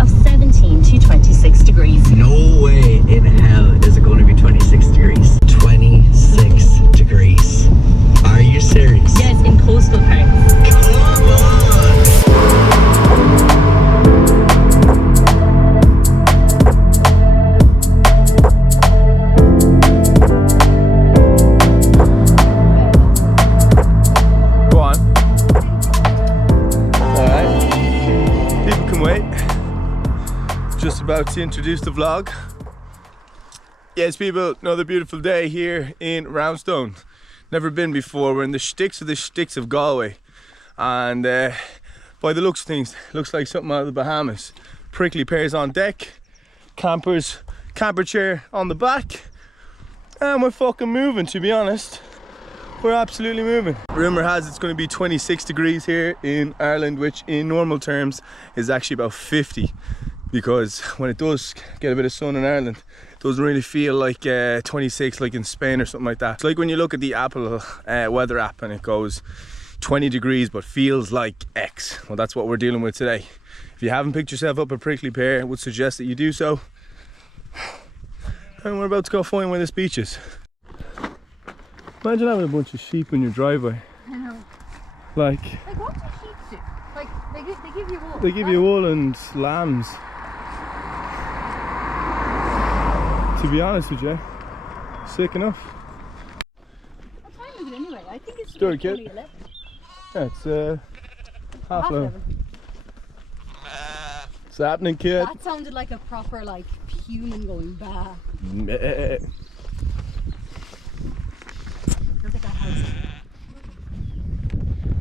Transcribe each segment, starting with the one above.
of 17 to 26 degrees. No way in hell is it going to be 26 degrees. 26 degrees. Are you serious? Yes, in coastal parts. Come on! Go on. Alright. People can wait. Just about to introduce the vlog. Yes, people, another beautiful day here in Roundstone. Never been before. We're in the sticks of Galway. And by the looks of things, looks like something out of the Bahamas. Prickly pears on deck. Camper chair on the back. And we're fucking moving, to be honest. We're absolutely moving. Rumour has it's going to be 26 degrees here in Ireland, which in normal terms is actually about 50. Because when it does get a bit of sun in Ireland, it doesn't really feel like 26 like in Spain or something like that. It's like when you look at the Apple weather app and it goes 20 degrees but feels like X. Well, that's what we're dealing with today. If you haven't picked yourself up a prickly pear, I would suggest that you do so. And we're about to go find where this beach is. Imagine having a bunch of sheep in your driveway. I know. Like what do sheep do? Like, they give you wool. they give you wool and lambs. To be honest with you, sick enough. What time is it anyway? I think it's Story, like kid. 11. Yeah, it's half 11. 11. What's happening, kid? That sounded like a proper, like, human going bah. Meh. Feels like a house.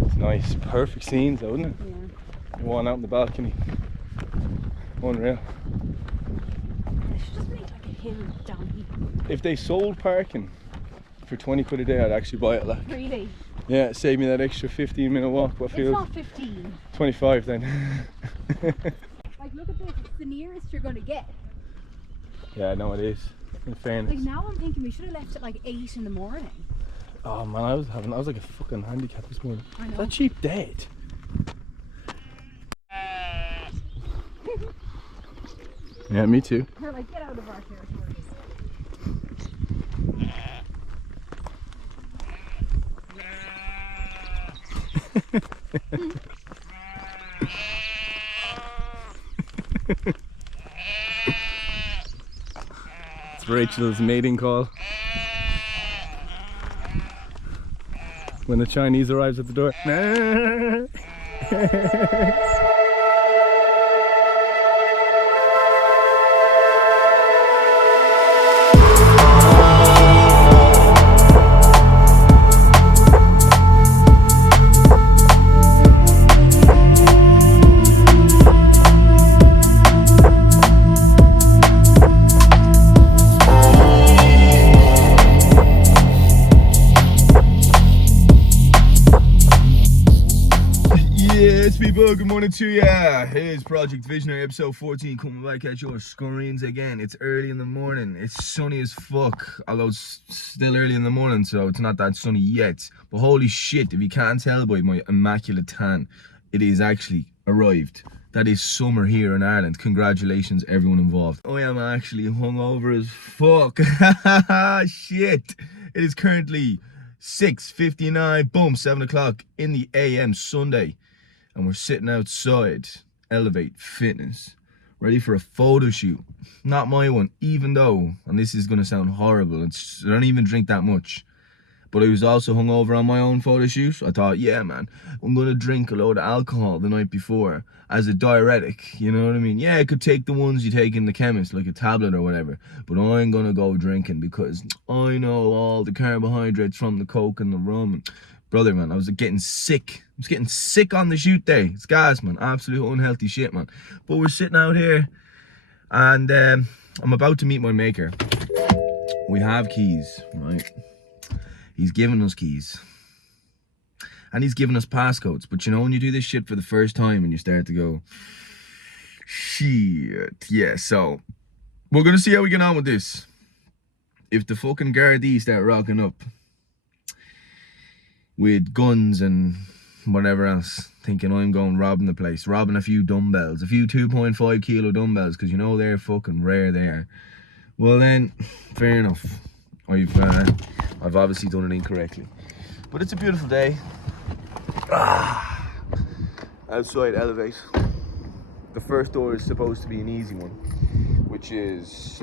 It's nice, perfect scenes though, isn't it? Yeah. One out on the balcony. Unreal. They should just make like a hill down here. If they sold parking for 20 quid a day, I'd actually buy it. Like, Really? yeah, save me that extra 15-minute walk. What It's feels not 15. 25 then. Like, look at this. It's the nearest you're going to get. Yeah, no, it is. In fairness. Like, now I'm thinking we should have left at like 8 in the morning. Oh man, I was like a fucking handicap this morning. I know. Is that sheep dead? Yeah, me too. They're like, get out of our territory. It's Rachel's mating call. When the Chinese arrives at the door. People, good morning to ya. Here's Project Visionary episode 14 coming back at your screens again. It's early in the morning. It's sunny as fuck, although it's still early in the morning, so it's not that sunny yet. But holy shit, if you can't tell by my immaculate tan, it is actually arrived. That is summer here in Ireland. Congratulations everyone involved. I am actually hungover as fuck. Shit. It is currently 6:59, boom, 7 o'clock in the AM Sunday. And we're sitting outside Elevate Fitness, ready for a photo shoot. Not my one, even though, and this is going to sound horrible, I don't even drink that much. But I was also hungover on my own photo shoot. I thought, yeah man, I'm going to drink a load of alcohol the night before as a diuretic, you know what I mean? Yeah, I could take the ones you take in the chemist, like a tablet or whatever. But I ain't going to go drinking because I know all the carbohydrates from the Coke and the rum. Brother, man, I was getting sick. I was getting sick on the shoot day. It's gas, man. Absolute unhealthy shit, man. But we're sitting out here and I'm about to meet my maker. We have keys, right? He's given us keys. And he's given us passcodes. But you know when you do this shit for the first time and you start to go, shit. Yeah, so we're going to see how we get on with this. If the fucking Gardaí start rocking up with guns and whatever else, thinking I'm going robbing the place, robbing a few dumbbells, a few 2.5 kilo dumbbells, because you know they're fucking rare there. Well then, fair enough. I've obviously done it incorrectly. But it's a beautiful day. Outside Elevate. The first door is supposed to be an easy one, which is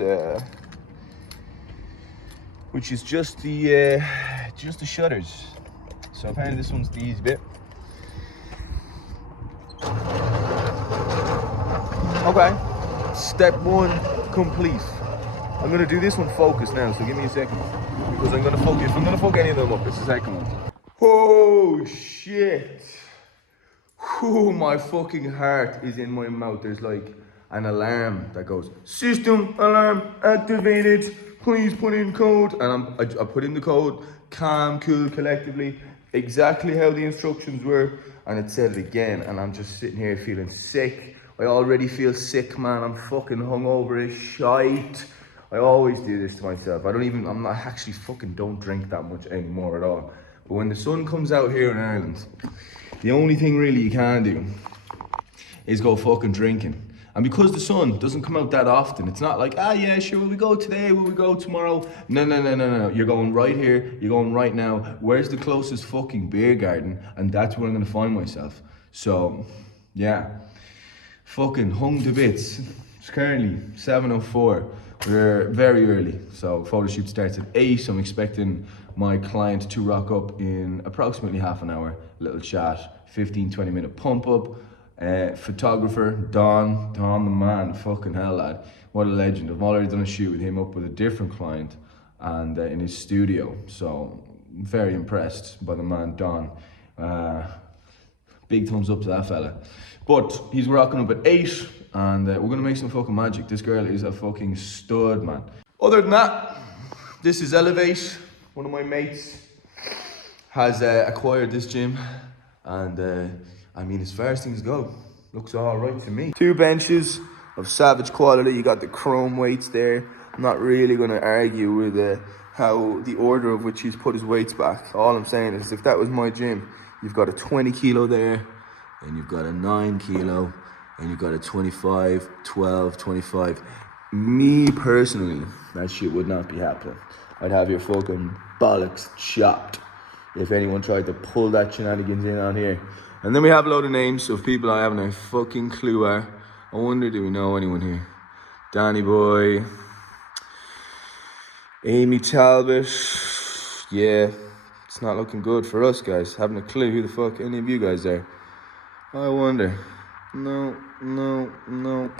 just the shutters. So apparently this one's the easy bit. Okay, step one complete. I'm gonna do this one focused now, so give me a second, because I'm gonna focus. If I'm gonna fuck any of them up, it's the second one. Oh shit! Oh, my fucking heart is in my mouth. There's like an alarm that goes, system alarm activated, please put in code. And I put in the code, calm, cool, collectively, exactly how the instructions were, and it said it again. And I'm just sitting here feeling sick. I already feel sick, man. I'm fucking hungover as shite. I always do this to myself. I'm not actually fucking don't drink that much anymore at all. But when the sun comes out here in Ireland, the only thing really you can do is go fucking drinking. And because the sun doesn't come out that often, it's not like, yeah, sure, will we go today, will we go tomorrow? No. You're going right here, you're going right now. Where's the closest fucking beer garden? And that's where I'm gonna find myself. So, yeah. Fucking hung to bits. It's currently 7:04. We're very early, so photo shoot starts at 8. I'm expecting my client to rock up in approximately half an hour. Little chat, 15-20 minute pump up. Photographer Don the man, fucking hell lad, what a legend. I've already done a shoot with him up with a different client and in his studio, so I'm very impressed by the man Don. Big thumbs up to that fella. But he's rocking up at 8 and we're gonna make some fucking magic. This girl is a fucking stud, man. Other than that, this is Elevate. One of my mates has acquired this gym, and I mean, as far as things go, looks all right to me. 2 benches of savage quality. You got the chrome weights there. I'm not really gonna argue with how the order of which he's put his weights back. All I'm saying is, if that was my gym, you've got a 20 kilo there, and you've got a 9 kilo, and you've got a 25, 12, 25. Me personally, that shit would not be happening. I'd have your fucking bollocks chopped if anyone tried to pull that shenanigans in on here. And then we have a load of names of people I haven't a fucking clue are. I wonder, do we know anyone here? Danny Boy, Amy Talbot. Yeah, it's not looking good for us, guys. Haven't a clue who the fuck any of you guys are. I wonder. No.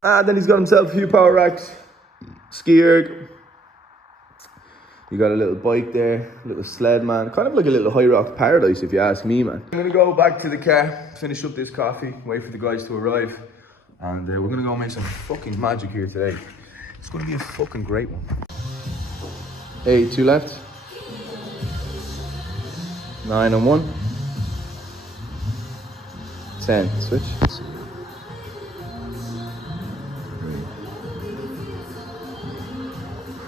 Then he's got himself a few power racks. Ski erg. You got a little bike there, a little sled, man. Kind of like a little high rock paradise, if you ask me, man. I'm gonna go back to the car, finish up this coffee, wait for the guys to arrive, and we're gonna go make some fucking magic here today. It's gonna be a fucking great one. Hey, 2 left. 9 and 1. 10. Switch. 3,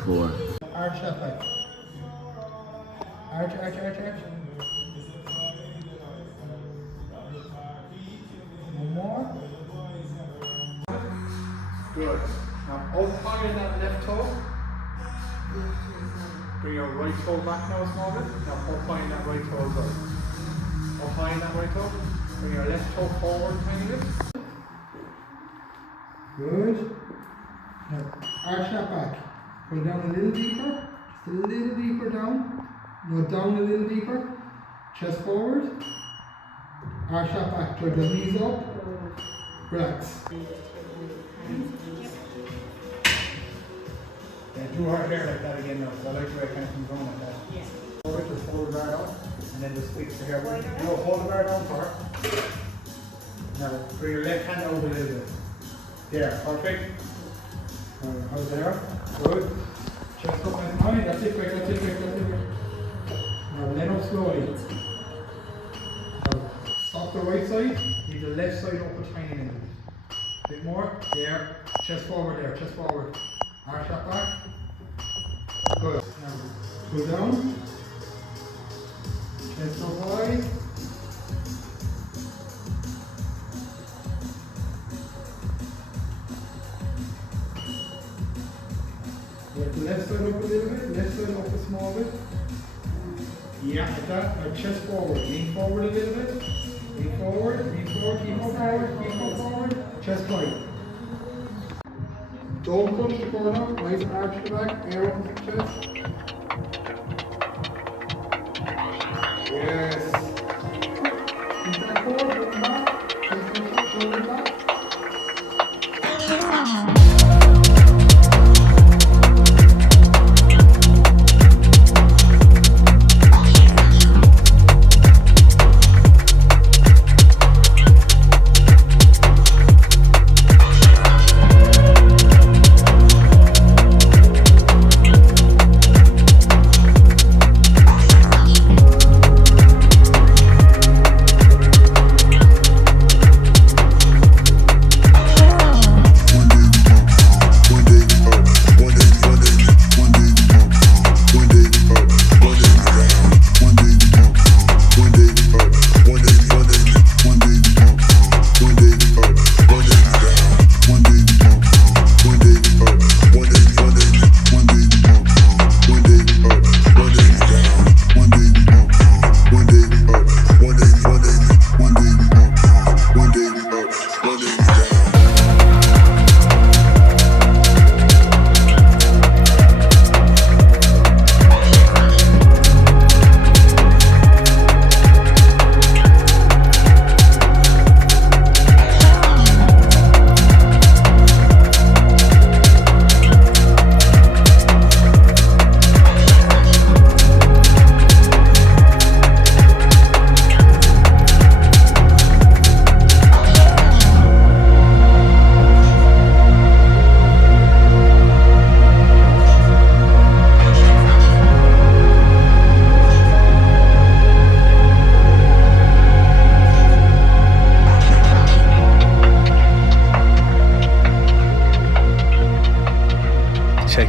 4. Arch that way. Arch. One more. Good. Now up high in that left toe. Bring your right toe back now a small bit. Now up high in that right toe as well. Up high in that right toe. Bring your left toe forward a tiny bit. Good. Now arch that back. Pull down a little deeper, just a little deeper down. No, down a little deeper. Chest forward. Arch that back, drag the knees up. Relax. Yeah, do her hair like that again now, so I like the way it kind of comes on like that. Yeah. Forward, just hold the bar down, and then just fix the hair. No, hold the bar down for her. Now, bring your left hand over a little bit. There, perfect. How's there? Good. Chest up and high. That's it, quick. Now let up slowly. Now stop the right side. Leave the left side up a tiny little bit. Bit more. There. Chest forward there. Chest forward. Arch that back. Good. Now pull down. Chest up high. left side up a little bit, left side up a small bit. Yeah, like that. Now chest forward. Lean forward a little bit. Lean forward, keep on forward, keep on forward. Chest tight. Don't push the corner, nice arch the back, air up the chest. Yes. Keep that core, put them back. Chest tight, shoulder back.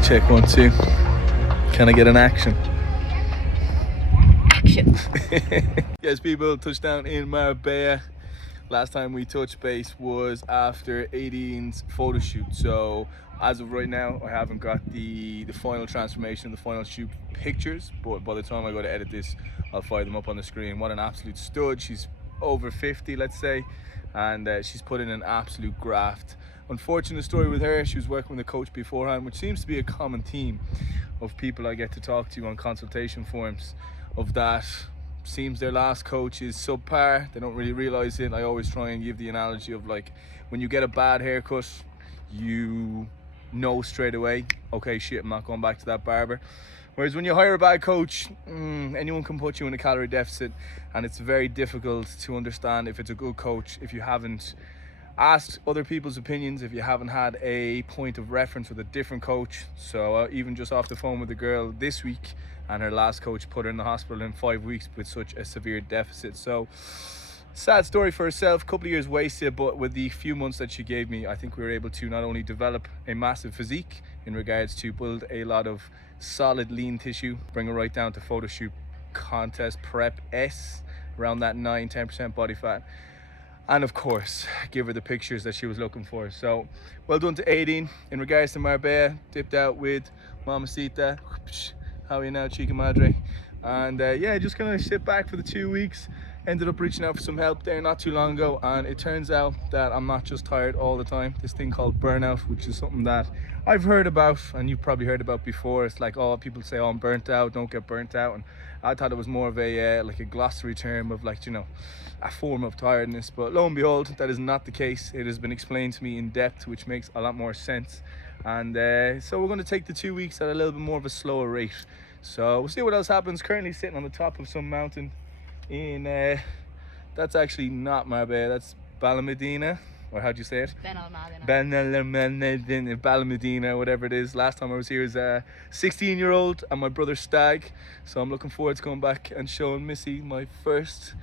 Check 1 2. Can I get an action? Action. Yes, people, touchdown in Marbella. Last time we touched base was after 18's photo shoot. So as of right now, I haven't got the final transformation, the final shoot pictures. But by the time I go to edit this, I'll fire them up on the screen. What an absolute stud. She's over 50, let's say, and she's put in an absolute graft. Unfortunate story with her, she was working with a coach beforehand, which seems to be a common theme of people I get to talk to on consultation forums, of that seems their last coach is subpar. They don't really realize it. I always try and give the analogy of, like, when you get a bad haircut, you know straight away, okay, shit, I'm not going back to that barber. Whereas when you hire a bad coach, anyone can put you in a calorie deficit, and it's very difficult to understand if it's a good coach if you haven't asked other people's opinions, if you haven't had a point of reference with a different coach. So even just off the phone with a girl this week, and her last coach put her in the hospital in 5 weeks with such a severe deficit. So sad story for herself, couple of years wasted, but with the few months that she gave me, I think we were able to not only develop a massive physique in regards to build a lot of solid lean tissue, bring her right down to photo shoot contest prep S, around that 9-10% body fat, and of course give her the pictures that she was looking for. So well done to 18. In regards to Marbella, dipped out with Mamacita. How are you now, Chica Madre? And yeah, just gonna sit back for the 2 weeks. Ended up reaching out for some help there not too long ago, and it turns out that I'm not just tired all the time. This thing called burnout, which is something that I've heard about and you've probably heard about before. It's like, oh, people say, oh, I'm burnt out, don't get burnt out. And I thought it was more of a like a glossary term of, like, you know, a form of tiredness. But lo and behold, that is not the case. It has been explained to me in depth, which makes a lot more sense. And so we're going to take the 2 weeks at a little bit more of a slower rate. So we'll see what else happens. Currently sitting on the top of some mountain in that's actually not Marbella, that's Ballamedina, or how do you say it? Ballamedina, whatever it is. Last time I was here as a 16-year-old and my brother Stag, so I'm looking forward to coming back and showing Missy my first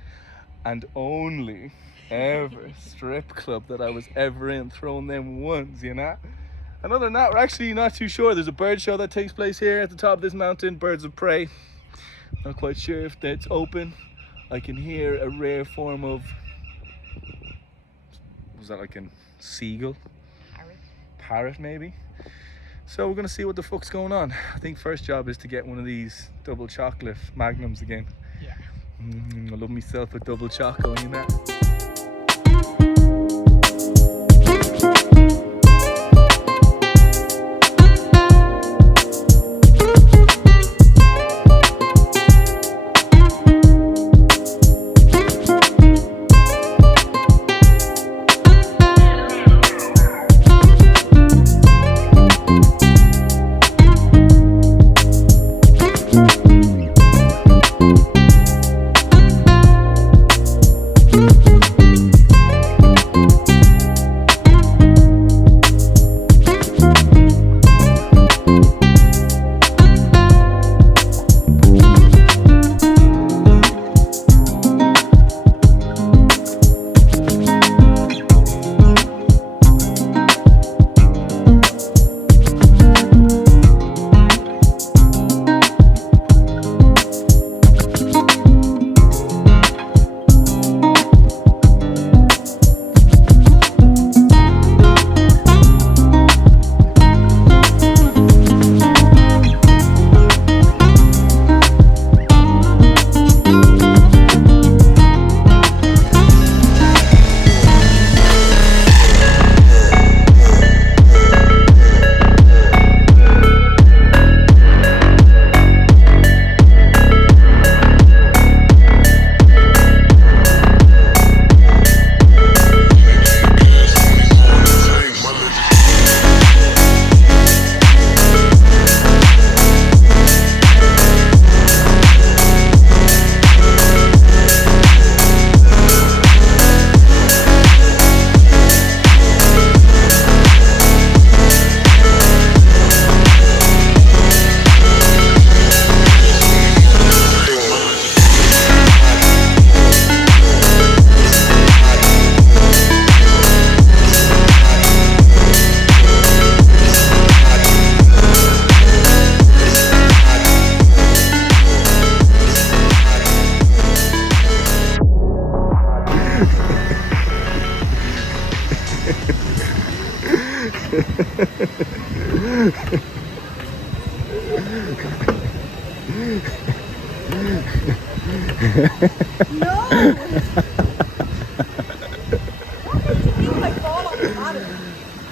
and only ever strip club that I was ever in, throwing them ones, you know. And other than that, we're actually not too sure. There's a bird show that takes place here at the top of this mountain, birds of prey. Not quite sure if that's open. I can hear a rare form of, was that like a seagull? Parrot maybe? So we're gonna see what the fuck's going on. I think first job is to get one of these double chocolate magnums again. Yeah. I love myself a double choco, you know.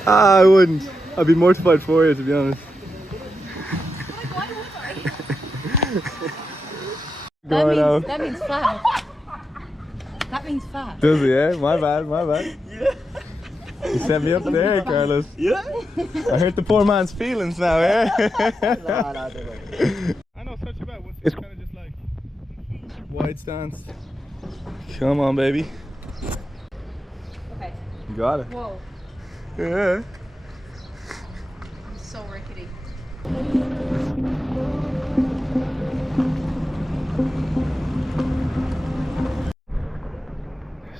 I wouldn't. I'd be mortified for you, to be honest. That means fat. That means fat. Does he, eh? My bad, my bad. Yeah. You set me up there, Carlos. Yeah. I hurt the poor man's feelings now, eh? I know such about what's it's kind of just like wide stance. Come on, baby. Okay. You got it. Whoa. Yeah. I'm so rickety.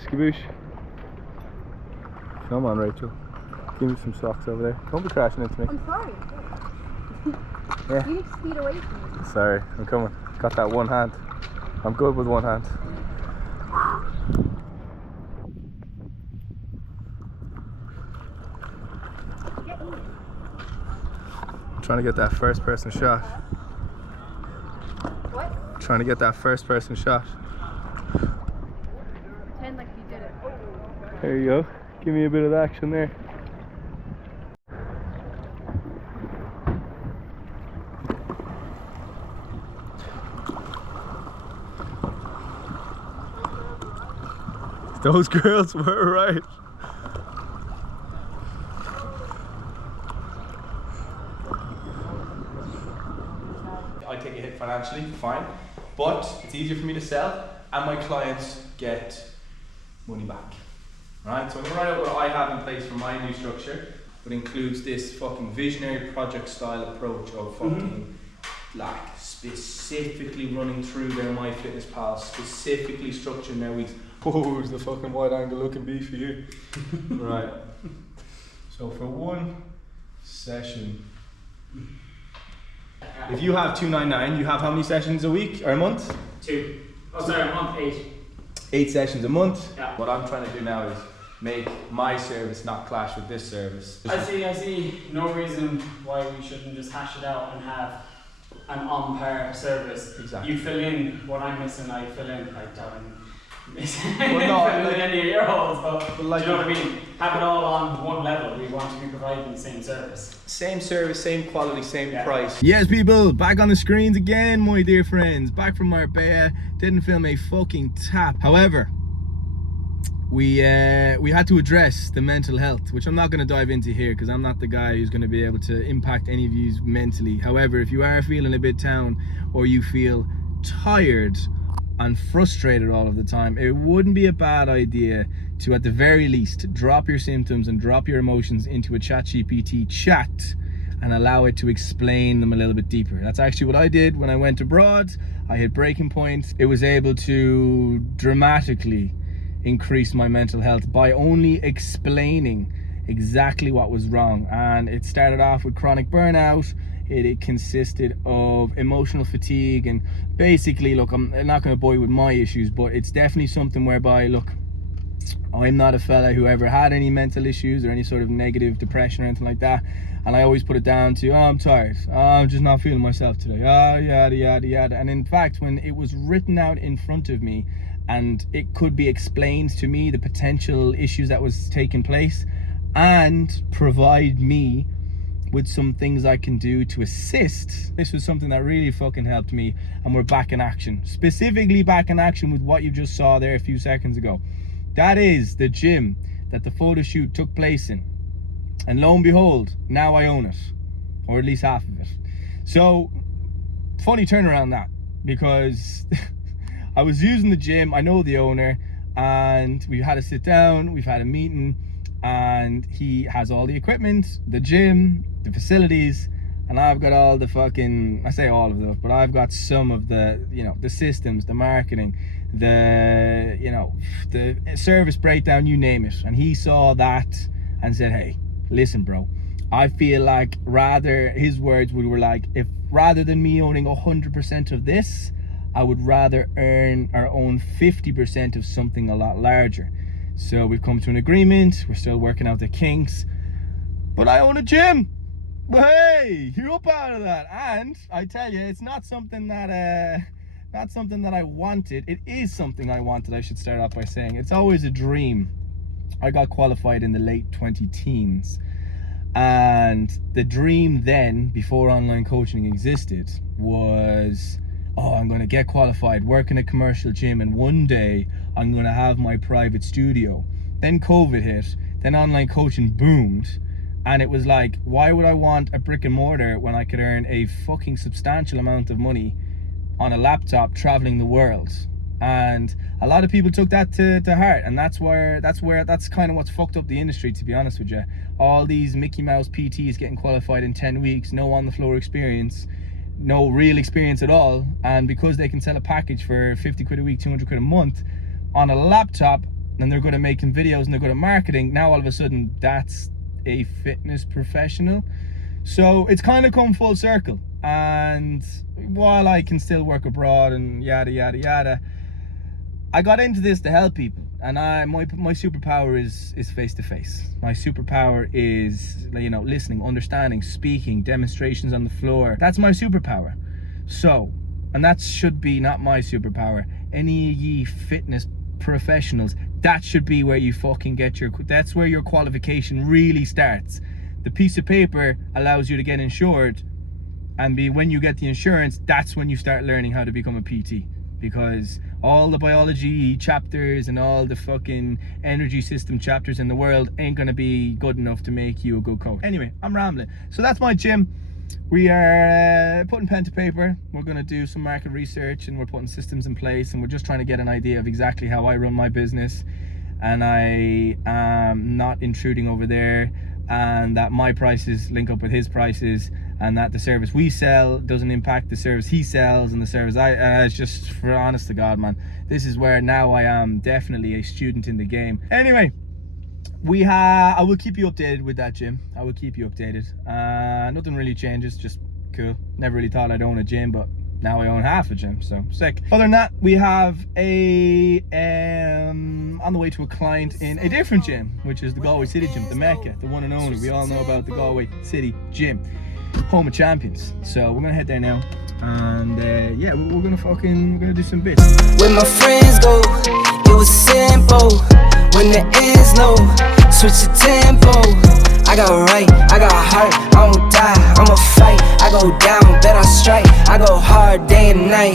Skaboosh. Come on, Rachel. Give me some socks over there. Don't be crashing into me. I'm sorry. Yeah. You need to speed away from me. Sorry, I'm coming. Got that one hand. I'm good with one hand. I'm trying to get that first person shot. What? Trying to get that first person shot. Pretend like you did it. There you go. Give me a bit of action there. Those girls were right. I take a hit financially, fine, but it's easier for me to sell and my clients get money back. Right, so I'm gonna write out what I have in place for my new structure, which includes this fucking visionary project style approach of fucking like specifically running through their MyFitnessPal, specifically structuring their weeks. Oh, is the fucking wide angle looking beef for you? Right. So for one session, if you have 299, you have how many sessions a week or a month? 2. Oh, sorry, a month, 8. 8 sessions a month. Yeah. What I'm trying to do now is make my service not clash with this service. I see no reason why we shouldn't just hash it out and have an on par service. Exactly. You fill in what I'm missing, I fill in. I don't miss Well, any of your holes, but like, do you know what I mean? Have it all on one level. We want to be providing the same service. Same service, same quality, same price. Yes, people, back on the screens again, my dear friends. Back from Marbella. Didn't film a fucking tap. However, we had to address the mental health, which I'm not going to dive into here because I'm not the guy who's going to be able to impact any of you mentally. However, if you are feeling a bit down or you feel tired and frustrated all of the time, it wouldn't be a bad idea to, at the very least, drop your symptoms and drop your emotions into a ChatGPT chat and allow it to explain them a little bit deeper. That's actually what I did when I went abroad. I hit breaking point. It was able to dramatically increase my mental health by only explaining exactly what was wrong. And it started off with chronic burnout. It consisted of emotional fatigue, and basically, look, I'm not going to bore you with my issues, but it's definitely something whereby, look, I'm not a fella who ever had any mental issues or any sort of negative depression or anything like that, and I always put it down to, oh, I'm tired, oh, I'm just not feeling myself today, oh, yada yada yada. And in fact, when it was written out in front of me and it could be explained to me the potential issues that was taking place and provide me with some things I can do to assist, this was something that really fucking helped me. And we're back in action, specifically back in action with what you just saw there a few seconds ago. That is the gym that the photo shoot took place in, and lo and behold, now I own it, or at least half of it. So funny turnaround that, because I was using the gym, I know the owner, and we had to sit down, we've had a meeting, and he has all the equipment, the gym, the facilities, and I've got all the fucking, I say all of them, but I've got some of the, you know, the systems, the marketing, the, you know, the service breakdown, you name it. And he saw that and said, hey, listen, bro, I feel like, rather, his words were like, if rather than me owning 100% of this, I would rather earn or own 50% of something a lot larger. So we've come to an agreement. We're still working out the kinks, but I own a gym. But hey, you're up out of that. And I tell you, it's not something that I wanted. It is something I wanted. I should start off by saying it's always a dream. I got qualified in the late 20-teens, and the dream then, before online coaching existed, was, oh, I'm going to get qualified, work in a commercial gym, and one day I'm going to have my private studio. Then COVID hit, then online coaching boomed, and it was like, why would I want a brick and mortar when I could earn a fucking substantial amount of money on a laptop traveling the world? And a lot of people took that to heart, and that's kind of what's fucked up the industry, to be honest with you. All these Mickey Mouse PTs getting qualified in 10 weeks, no on the floor experience, no real experience at all, and because they can sell a package for 50 quid a week, 200 quid a month on a laptop, and they're good at making videos and they're good at marketing, now all of a sudden that's a fitness professional. So it's kind of come full circle. And while I can still work abroad and yada yada yada, I got into this to help people. And my superpower is face to face. My superpower is, you know, listening, understanding, speaking, demonstrations on the floor. That's my superpower. So, and that should be not my superpower. Any of ye fitness professionals, that should be where you fucking get that's where your qualification really starts. The piece of paper allows you to get insured, and when you get the insurance, that's when you start learning how to become a PT. Because all the biology chapters and all the fucking energy system chapters in the world ain't gonna be good enough to make you a good coach. Anyway, I'm rambling. So that's my gym. We are putting pen to paper. We're gonna do some market research, and we're putting systems in place, and we're just trying to get an idea of exactly how I run my business, and I am not intruding over there, and that my prices link up with his prices, and that the service we sell doesn't impact the service he sells, and the service it's just, for honest to God, man, this is where now I am definitely a student in the game. Anyway, I will keep you updated with that gym. I will keep you updated. Nothing really changes, just cool. Never really thought I'd own a gym, but now I own half a gym, so sick. Other than that, we have a on the way to a client in a different gym, which is the Galway City Gym, the Mecca, the one and only. We all know about the Galway City Gym, home of champions. So we're gonna head there now, and yeah, we're gonna do some bits. Where my friends go, it was simple. When the ends low, switch the tempo. I got right, I got heart, I won't die, I'ma fight. I go down, bet I strike, I go hard day and night.